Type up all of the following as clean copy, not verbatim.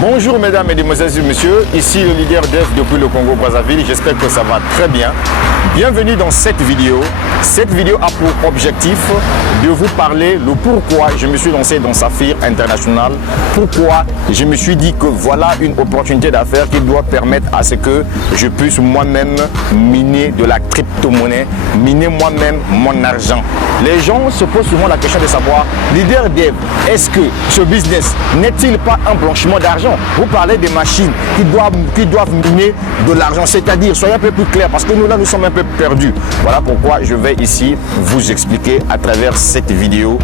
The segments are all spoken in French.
Bonjour mesdames, mesdemoiselles et messieurs, ici le leader Dev depuis le Congo-Brazzaville, j'espère que ça va très bien. Bienvenue dans cette vidéo. Cette vidéo a pour objectif de vous parler le pourquoi je me suis lancé dans Saphir International, pourquoi je me suis dit que voilà une opportunité d'affaires qui doit permettre à ce que je puisse moi-même miner de la crypto-monnaie, miner moi-même mon argent. Les gens se posent souvent la question de savoir, leader Dev, est-ce que ce business n'est-il pas un blanchiment d'argent? Vous parlez des machines qui doivent miner de l'argent, c'est-à-dire, soyez un peu plus clair, parce que nous là, nous sommes un peu perdus. Voilà pourquoi je vais ici vous expliquer à travers cette vidéo.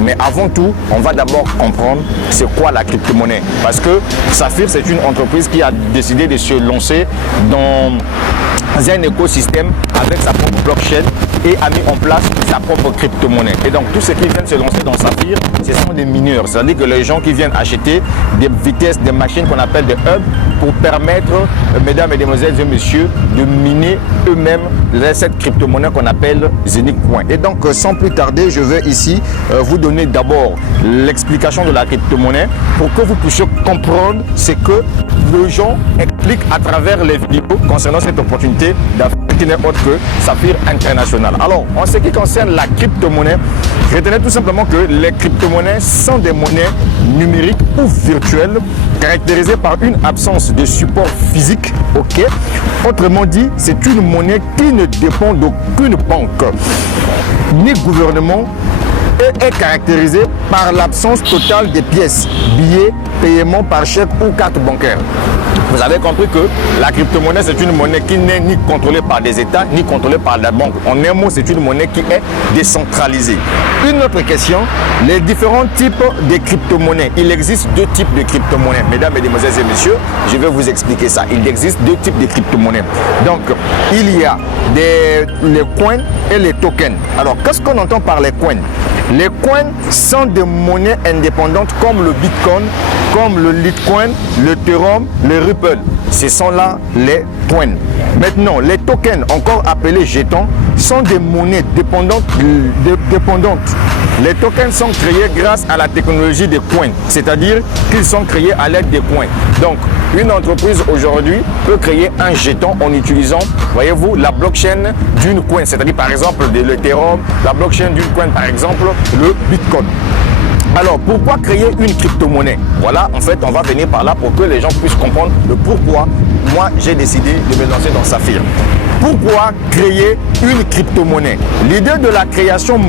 Mais avant tout, on va d'abord comprendre c'est quoi la crypto-monnaie. Parce que Saphir, c'est une entreprise qui a décidé de se lancer dans un écosystème avec sa propre blockchain et a mis en place sa propre crypto-monnaie. Et donc, tous ceux qui viennent se lancer dans Saphir, ce sont des mineurs. C'est-à-dire que les gens qui viennent acheter des vitesses, des machines qu'on appelle des hubs pour permettre, mesdames, mesdemoiselles et messieurs, de miner eux-mêmes cette crypto-monnaie qu'on appelle Zenith Coin. Et donc, sans plus tarder, je vais ici vous donner d'abord l'explication de la crypto-monnaie pour que vous puissiez comprendre ce que les gens expliquent à travers les vidéos concernant cette opportunité d'affaires qui n'est autre que Saphir International. Alors, en ce qui concerne la crypto-monnaie, retenez tout simplement que les crypto-monnaies sont des monnaies numériques ou virtuelles caractérisées par une absence de support physique. Ok. Autrement dit, c'est une monnaie qui ne dépend d'aucune banque ni gouvernement et est caractérisée par l'absence totale des pièces, billets, paiements par chèque ou carte bancaire. Vous avez compris que la crypto-monnaie, c'est une monnaie qui n'est ni contrôlée par des États, ni contrôlée par la banque. En un mot, c'est une monnaie qui est décentralisée. Une autre question, les différents types de crypto-monnaies. Il existe deux types de crypto-monnaies. Mesdames, mesdemoiselles et messieurs, je vais vous expliquer ça. Il existe deux types de crypto-monnaies. Donc, il y a les coins et les tokens. Alors, qu'est-ce qu'on entend par les coins? Les coins sont des monnaies indépendantes comme le Bitcoin, comme le Litecoin, le Ethereum, le Ripple. Ce sont là les coins. Maintenant, les tokens, encore appelés jetons, sont des monnaies dépendantes. Les tokens sont créés grâce à la technologie des coins, c'est-à-dire qu'ils sont créés à l'aide des coins. Donc, une entreprise aujourd'hui peut créer un jeton en utilisant, voyez-vous, la blockchain d'une coin, c'est-à-dire par exemple de l'Ethereum, la blockchain d'une coin, par exemple le Bitcoin. Alors, pourquoi créer une crypto-monnaie? Voilà, en fait, on va venir par là pour que les gens puissent comprendre le pourquoi moi j'ai décidé de me lancer dans Saphir. Pourquoi créer une crypto-monnaie? L'idée de la création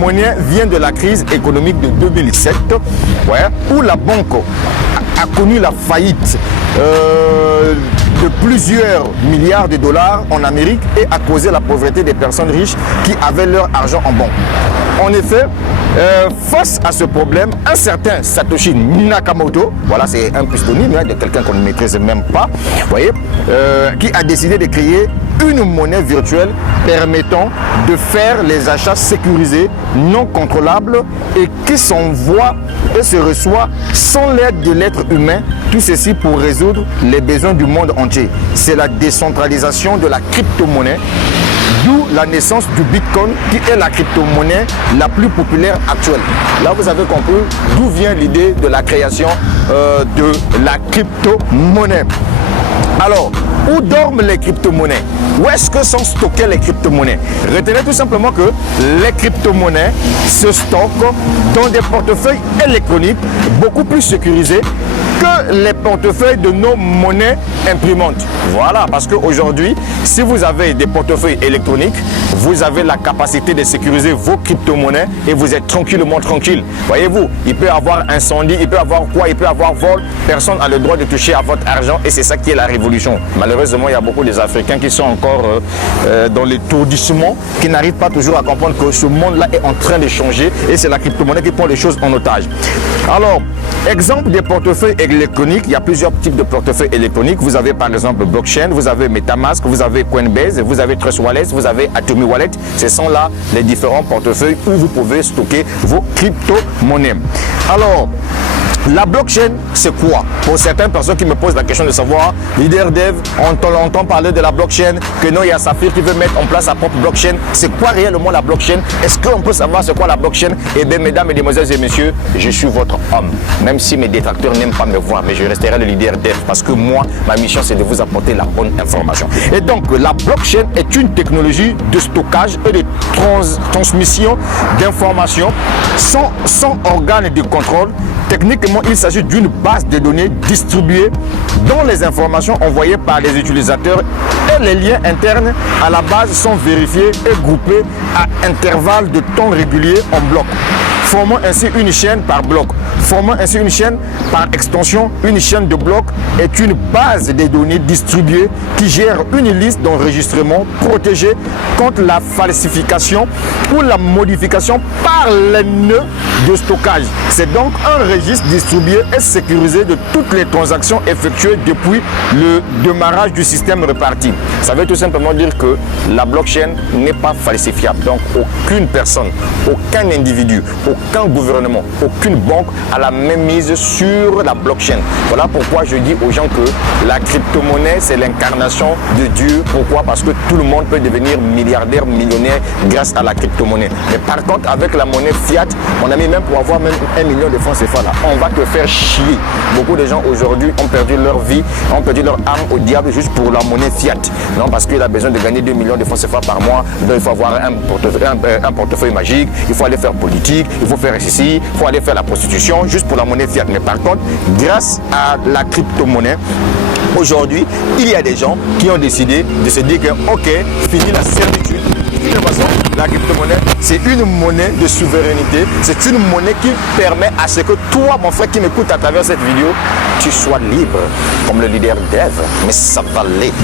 monnaie vient de la crise économique de 2007, où la banque a connu la faillite de plusieurs milliards de dollars en Amérique et a causé la pauvreté des personnes riches qui avaient leur argent en banque. En effet, face à ce problème, un certain Satoshi Nakamoto, voilà, c'est un pseudonyme de quelqu'un qu'on ne maîtrise même pas, voyez, qui a décidé de créer une monnaie virtuelle permettant de faire les achats sécurisés, non contrôlables et qui s'envoie et se reçoit sans l'aide de l'être humain, tout ceci pour résoudre les besoins du monde entier. C'est la décentralisation de la crypto-monnaie, d'où la naissance du Bitcoin qui est la crypto-monnaie la plus populaire actuelle. Là, vous avez compris d'où vient l'idée de la création de la crypto-monnaie. Alors, où dorment les crypto-monnaies? Où est-ce que sont stockées les crypto-monnaies? Retenez tout simplement que les crypto-monnaies se stockent dans des portefeuilles électroniques beaucoup plus sécurisés que les portefeuilles de nos monnaies imprimantes. Voilà, parce qu'aujourd'hui, si vous avez des portefeuilles électroniques, vous avez la capacité de sécuriser vos crypto-monnaies et vous êtes tranquillement tranquille. Voyez-vous, il peut y avoir incendie, il peut y avoir quoi, il peut y avoir vol, personne n'a le droit de toucher à votre argent et c'est ça qui est la révolution. Malheureusement, il y a beaucoup des Africains qui sont encore dans l'étourdissement, qui n'arrivent pas toujours à comprendre que ce monde-là est en train de changer et c'est la crypto-monnaie qui prend les choses en otage. Alors, exemple des portefeuilles électroniques, il y a plusieurs types de portefeuilles électroniques. Vous avez par exemple Blockchain, vous avez Metamask, vous avez Coinbase, vous avez Trust Wallet, vous avez Atomy Wallet. Ce sont là les différents portefeuilles où vous pouvez stocker vos crypto-monnaies. Alors, La blockchain, c'est quoi? Pour certaines personnes qui me posent la question de savoir, leader dev, on entend parler de la blockchain, que non, il y a Saphir qui veut mettre en place sa propre blockchain. C'est quoi réellement la blockchain? Est-ce qu'on peut savoir c'est quoi la blockchain? Eh bien, mesdames, mesdemoiselles et messieurs, je suis votre homme. Même si mes détracteurs n'aiment pas me voir, mais je resterai le leader dev parce que moi, ma mission, c'est de vous apporter la bonne information. Et donc, la blockchain est une technologie de stockage et de transmission d'informations sans organe de contrôle. Techniquement, il s'agit d'une base de données distribuée dont les informations envoyées par les utilisateurs et les liens internes à la base sont vérifiés et groupés à intervalles de temps réguliers en blocs, formant ainsi une chaîne par bloc. Formant ainsi une chaîne par extension, une chaîne de blocs est une base de données distribuée qui gère une liste d'enregistrement protégée contre la falsification ou la modification par les nœuds de stockage. C'est donc un registre distribué et sécurisé de toutes les transactions effectuées depuis le démarrage du système réparti. Ça veut tout simplement dire que la blockchain n'est pas falsifiable. Donc aucune personne, aucun individu, aucun gouvernement, aucune banque a la même mise sur la blockchain. Voilà pourquoi je dis aux gens que la crypto-monnaie, c'est l'incarnation de Dieu. Pourquoi? Parce que tout le monde peut devenir milliardaire, millionnaire grâce à la crypto-monnaie. Mais par contre, avec la monnaie fiat, on a mis même pour avoir même 1 million de francs CFA là, on va te faire chier. Beaucoup de gens aujourd'hui ont perdu leur vie, ont perdu leur âme au diable juste pour la monnaie fiat. Non, parce qu'il a besoin de gagner 2 millions de francs CFA par mois. Donc il faut avoir un portefeuille magique, il faut aller faire politique, il faut faire ceci, il faut aller faire la prostitution juste pour la monnaie fiat. Mais par contre, grâce à la crypto-monnaie, aujourd'hui, il y a des gens qui ont décidé de se dire que ok, fini la servitude. De toute façon, la crypto-monnaie, c'est une monnaie de souveraineté. C'est une monnaie qui permet à ce que toi, mon frère qui m'écoute à travers cette vidéo, tu sois libre, comme le leader dev. Mais ça va l'être.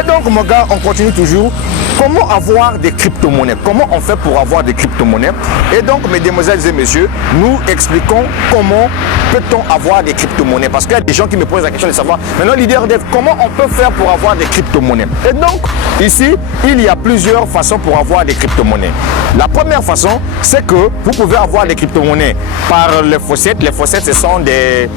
Et donc, mon gars, on continue toujours. Comment avoir des crypto-monnaies? Comment on fait pour avoir des crypto-monnaies? Et donc, mesdemoiselles et messieurs, nous expliquons comment peut-on avoir des crypto-monnaies. Parce qu'il y a des gens qui me posent la question de savoir, maintenant, leader dev, comment on peut faire pour avoir des crypto-monnaies? Et donc, ici, il y a plusieurs façons pour avoir des crypto-monnaies. La première façon, c'est que vous pouvez avoir des crypto-monnaies par les faucettes. Les faucettes, ce sont des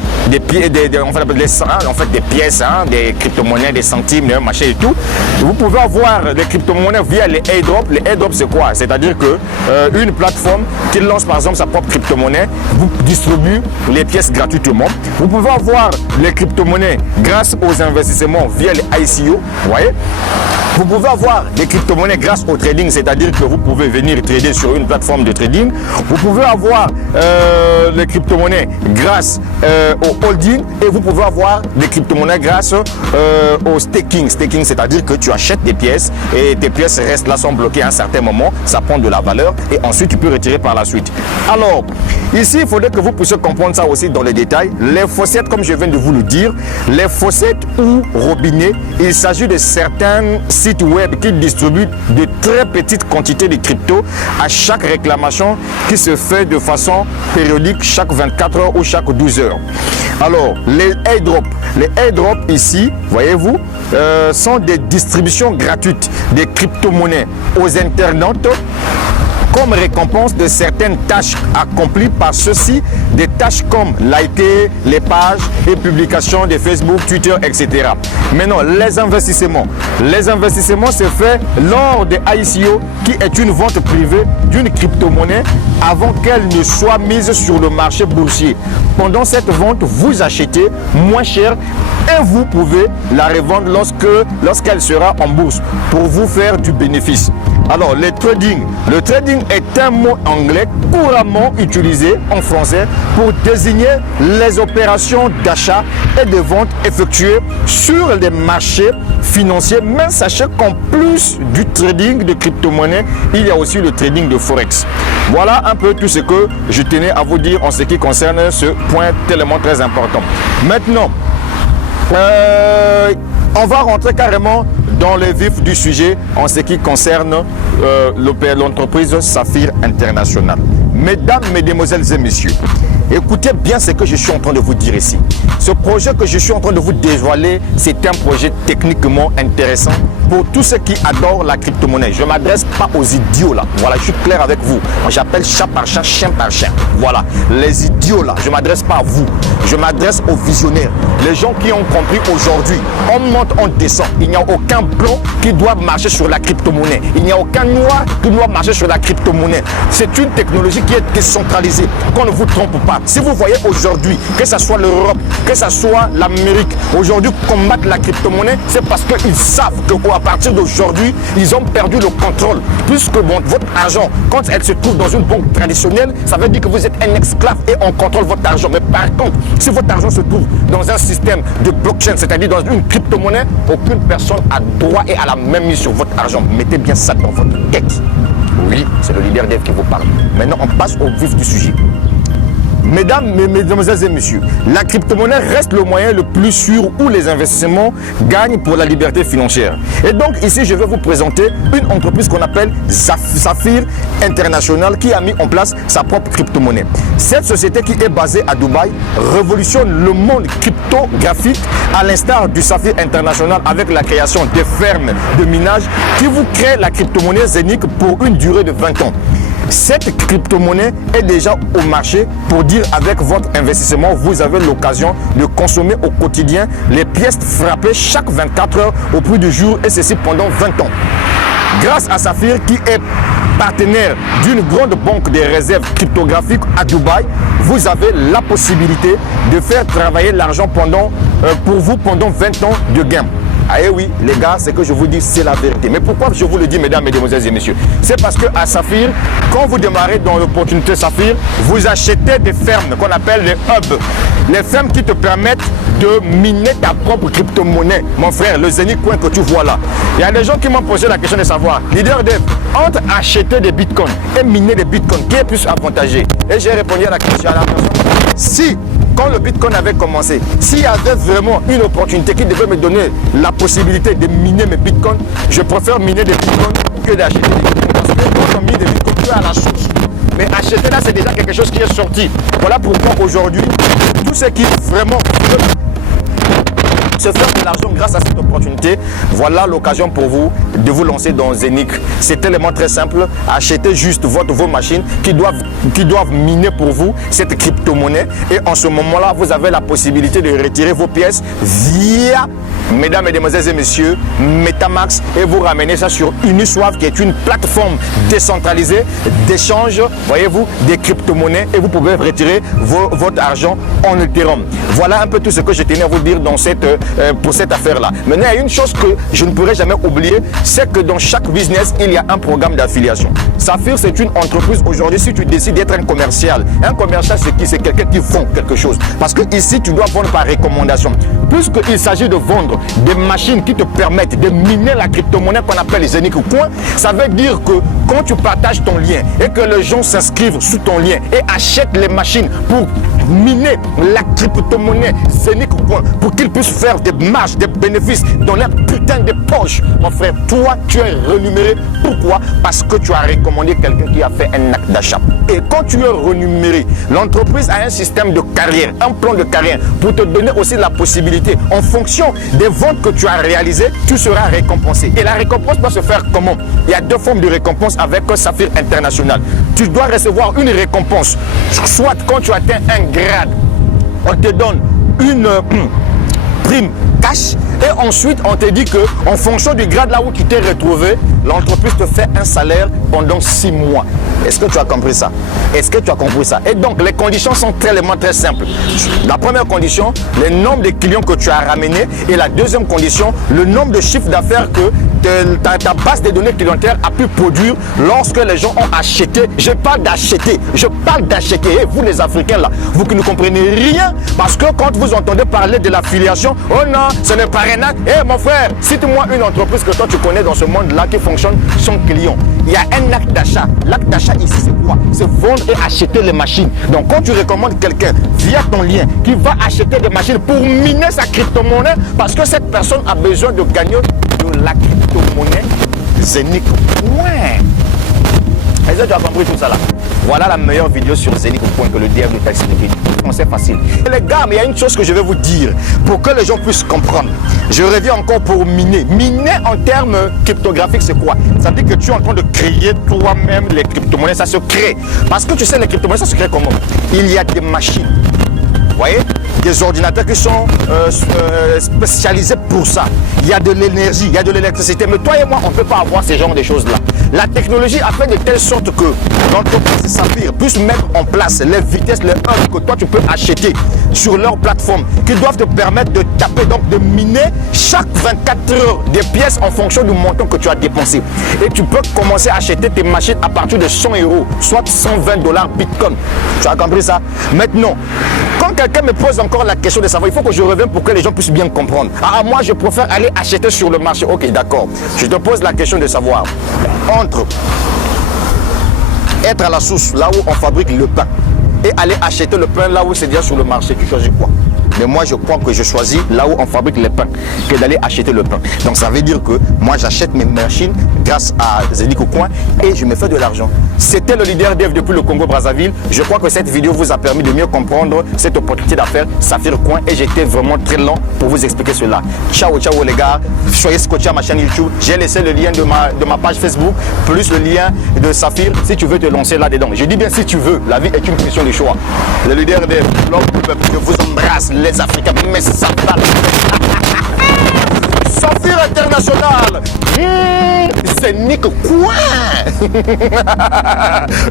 pièces, des crypto-monnaies, des centimes, des machins et tout. Vous pouvez avoir des crypto-monnaies via les airdrops. Les airdrops, c'est quoi? C'est-à-dire que une plateforme qui lance par exemple sa propre crypto-monnaie vous distribue les pièces gratuitement. Vous pouvez avoir les crypto-monnaies grâce aux investissements via les ICO. Vous voyez? Vous pouvez avoir des crypto-monnaies grâce au trading, c'est-à-dire que vous pouvez venir trader sur une plateforme de trading. Vous pouvez avoir les crypto-monnaies grâce au holding et vous pouvez avoir des crypto-monnaies grâce au staking. Staking, c'est-à-dire que tu achètes des pièces et tes pièces restent là, sont bloquées à un certain moment, ça prend de la valeur et ensuite tu peux retirer par la suite. Alors, ici, il faudrait que vous puissiez comprendre ça aussi dans les détails. Les faucettes, comme je viens de vous le dire, les faucettes ou robinets, il s'agit de certains sites web qui distribuent de très petites quantités de crypto à chaque réclamation qui se fait de façon périodique chaque 24 heures ou chaque 12 heures. Alors, les airdrops ici, voyez-vous, sont des distributions gratuites des crypto-monnaies aux internautes comme récompense de certaines tâches accomplies par ceux-ci, des tâches comme liker les pages et publications de Facebook, Twitter, etc. Maintenant, les investissements se fait lors des ICO qui est une vente privée d'une crypto-monnaie avant qu'elle ne soit mise sur le marché boursier. Pendant cette vente, vous achetez moins cher et vous pouvez la revendre lorsqu'elle sera en bourse pour vous faire du bénéfice. Alors, le trading est un mot anglais couramment utilisé en français pour désigner les opérations d'achat et de vente effectuées sur les marchés financiers. Mais sachez qu'en plus du trading de crypto-monnaie, il y a aussi le trading de Forex. Voilà un peu tout ce que je tenais à vous dire en ce qui concerne ce point tellement très important. Maintenant, on va rentrer carrément dans le vif du sujet en ce qui concerne l'entreprise Saphir International. Mesdames, mesdemoiselles et messieurs, Écoutez bien ce que je suis en train de vous dire ici. Ce projet que je suis en train de vous dévoiler, c'est un projet techniquement intéressant pour tous ceux qui adorent la crypto-monnaie. Je ne m'adresse pas aux idiots là. Voilà, je suis clair avec vous. Moi, j'appelle chat par chat, chien par chien. Voilà, les idiots là, je ne m'adresse pas à vous. Je m'adresse aux visionnaires. Les gens qui ont compris aujourd'hui, on monte, on descend. Il n'y a aucun blanc qui doit marcher sur la crypto-monnaie. Il n'y a aucun noir qui doit marcher sur la crypto-monnaie. C'est une technologie qui est décentralisée. Qu'on ne vous trompe pas. Si vous voyez aujourd'hui, que ce soit l'Europe, que ce soit l'Amérique, aujourd'hui combattre la crypto-monnaie, c'est parce qu'ils savent qu'à partir d'aujourd'hui, ils ont perdu le contrôle. Puisque votre argent, quand elle se trouve dans une banque traditionnelle, ça veut dire que vous êtes un esclave et on contrôle votre argent. Mais par contre, si votre argent se trouve dans un système de blockchain, c'est-à-dire dans une crypto-monnaie, aucune personne a droit et a la même mise sur votre argent. Mettez bien ça dans votre tête. Oui, c'est le leader dev qui vous parle. Maintenant, on passe au vif du sujet. Mesdames, mesdemoiselles et messieurs, la crypto-monnaie reste le moyen le plus sûr où les investissements gagnent pour la liberté financière. Et donc ici, je vais vous présenter une entreprise qu'on appelle Saphir International qui a mis en place sa propre crypto-monnaie. Cette société qui est basée à Dubaï révolutionne le monde cryptographique à l'instar du Saphir International avec la création des fermes de minage qui vous créent la crypto-monnaie Zenic pour une durée de 20 ans. Cette crypto-monnaie est déjà au marché pour dire avec votre investissement, vous avez l'occasion de consommer au quotidien les pièces frappées chaque 24 heures au prix du jour et ceci pendant 20 ans. Grâce à Saphir qui est partenaire d'une grande banque des réserves cryptographiques à Dubaï, vous avez la possibilité de faire travailler l'argent pour vous pendant 20 ans de gain. Ah oui, les gars, ce que je vous dis, c'est la vérité. Mais pourquoi je vous le dis, mesdames, mesdemoiselles et messieurs? C'est parce qu'à Saphir, quand vous démarrez dans l'opportunité Saphir, vous achetez des fermes qu'on appelle les hubs. Les fermes qui te permettent de miner ta propre crypto-monnaie. Mon frère, le Zenic Coin que tu vois là. Il y a des gens qui m'ont posé la question de savoir, leader dev, entre acheter des bitcoins et miner des bitcoins, qui est plus avantageux? Et j'ai répondu à la question à la personne. Si quand le Bitcoin avait commencé, s'il y avait vraiment une opportunité qui devait me donner la possibilité de miner mes Bitcoins, je préfère miner des Bitcoins que d'acheter des Bitcoins. Parce que quand on mine des Bitcoins, tu es à la source. Mais acheter là, c'est déjà quelque chose qui est sorti. Voilà pourquoi aujourd'hui, tout ce qui vraiment se faire de l'argent grâce à cette opportunité, voilà l'occasion pour vous de vous lancer dans Zenic. C'est tellement très simple. Achetez juste vos machines qui doivent miner pour vous cette crypto-monnaie. Et en ce moment-là, vous avez la possibilité de retirer vos pièces via, mesdames, mesdemoiselles et messieurs, Metamask et vous ramener ça sur Uniswap qui est une plateforme décentralisée d'échange, voyez-vous, des crypto-monnaies et vous pouvez retirer votre argent en Ethereum. Voilà un peu tout ce que je tenais à vous dire dans pour cette affaire-là. Maintenant, il y a une chose que je ne pourrai jamais oublier, c'est que dans chaque business, il y a un programme d'affiliation. Saphir, c'est une entreprise aujourd'hui, si tu décides d'être un commercial, c'est qui? C'est quelqu'un qui vend quelque chose. Parce que ici, tu dois vendre par recommandation. Puisqu'il s'agit de vendre des machines qui te permettent de miner la crypto-monnaie qu'on appelle les Zenic Coin, ça veut dire que quand tu partages ton lien et que les gens s'inscrivent sous ton lien et achètent les machines pour miner la crypto-monnaie Zenic Coin pour qu'ils puissent faire des marges, des bénéfices dans leur putain de poche, mon frère, toi tu es renuméré. Pourquoi? Parce que tu as recommandé quelqu'un qui a fait un acte d'achat. Et quand tu es renuméré, l'entreprise a un système de carrière, un plan de carrière pour te donner aussi la possibilité, en fonction des ventes que tu as réalisées, tu seras récompensé. Et la récompense peut se faire comment? Il y a deux formes de récompense avec Saphir International. Tu dois recevoir une récompense, soit quand tu atteins un grade, on te donne une prime cash et ensuite on te dit que en fonction du grade là où tu t'es retrouvé, l'entreprise te fait un salaire pendant 6 mois. Est-ce que tu as compris ça? Est-ce que tu as compris ça? Et donc les conditions sont très simples. La première condition, le nombre de clients que tu as ramené, et la deuxième condition, le nombre de chiffres d'affaires que ta base de données clientèle a pu produire lorsque les gens ont acheté. Je parle d'acheter. Et vous les Africains là, vous qui ne comprenez rien, parce que quand vous entendez parler de l'affiliation, oh non, ce n'est pas rien. Eh mon frère, cite-moi une entreprise que toi tu connais dans ce monde là qui fonctionne sans client. Il y a un acte d'achat. L'acte d'achat ici c'est quoi? C'est vendre et acheter les machines. Donc quand tu recommandes quelqu'un via ton lien qui va acheter des machines pour miner sa crypto-monnaie, parce que cette personne a besoin de gagner de la crypto-monnaie Zenic. Ouais. Est-ce que tu as compris tout ça là? Voilà la meilleure vidéo sur Zenico.coin que le DM de t'a expliqué. C'est facile. Et les gars, mais il y a une chose que je vais vous dire pour que les gens puissent comprendre. Je reviens encore pour miner. Miner en termes cryptographiques, c'est quoi? Ça veut dire que tu es en train de créer toi-même les crypto-monnaies. Ça se crée. Parce que tu sais, les crypto-monnaies, ça se crée comment? Il y a des machines. Vous voyez, des ordinateurs qui sont spécialisés pour ça. Il y a de l'énergie, il y a de l'électricité. Mais toi et moi, on ne peut pas avoir ce genre de choses-là. La technologie a fait de telle sorte que l'entreprise Saphir puisse mettre en place les vitesses, les hubs que toi tu peux acheter sur leur plateforme, qui doivent te permettre de taper, donc de miner chaque 24 heures des pièces en fonction du montant que tu as dépensé. Et tu peux commencer à acheter tes machines à partir de 100 €, soit 120 $ Bitcoin. Tu as compris ça? Maintenant, quand quelqu'un me pose encore la question de savoir, il faut que je revienne pour que les gens puissent bien comprendre. Ah, moi, je préfère aller acheter sur le marché. Ok, d'accord. Je te pose la question de savoir, entre être à la source, là où on fabrique le pain, et aller acheter le pain là où c'est déjà sur le marché, tu choisis quoi? Mais moi, je crois que je choisis là où on fabrique les pains que d'aller acheter le pain. Donc, ça veut dire que moi, j'achète mes machines grâce à Zenico.coin et je me fais de l'argent. C'était le leader dev depuis le Congo-Brazzaville. Je crois que cette vidéo vous a permis de mieux comprendre cette opportunité d'affaires Saphir.coin et j'étais vraiment très lent pour vous expliquer cela. Ciao, ciao les gars. Soyez scotchés à ma chaîne YouTube. J'ai laissé le lien de ma page Facebook plus le lien de Saphir si tu veux te lancer là-dedans. Je dis bien si tu veux. La vie est une question de choix. Le leader dev, l'homme du peuple, je vous embrasse les Africains, mais ça va. Saphir International. Zenico.coin.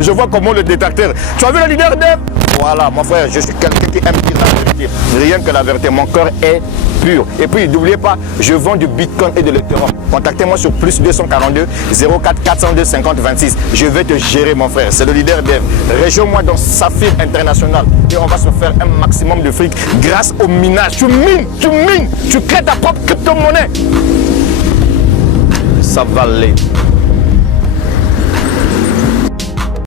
Je vois comment le détecteur. Tu as vu le leader dev? Voilà, mon frère, je suis quelqu'un qui aime dire la vérité. Rien que la vérité, mon cœur est pur. Et puis, n'oubliez pas, je vends du Bitcoin et de l'Ethereum. Contactez-moi sur plus 242 04 402 50 26. Je vais te gérer, mon frère. C'est le leader dev. Rejoins-moi dans Saphir International et on va se faire un maximum de fric grâce au minage. Tu mines, tu crées ta propre crypto-monnaie. Ça va aller.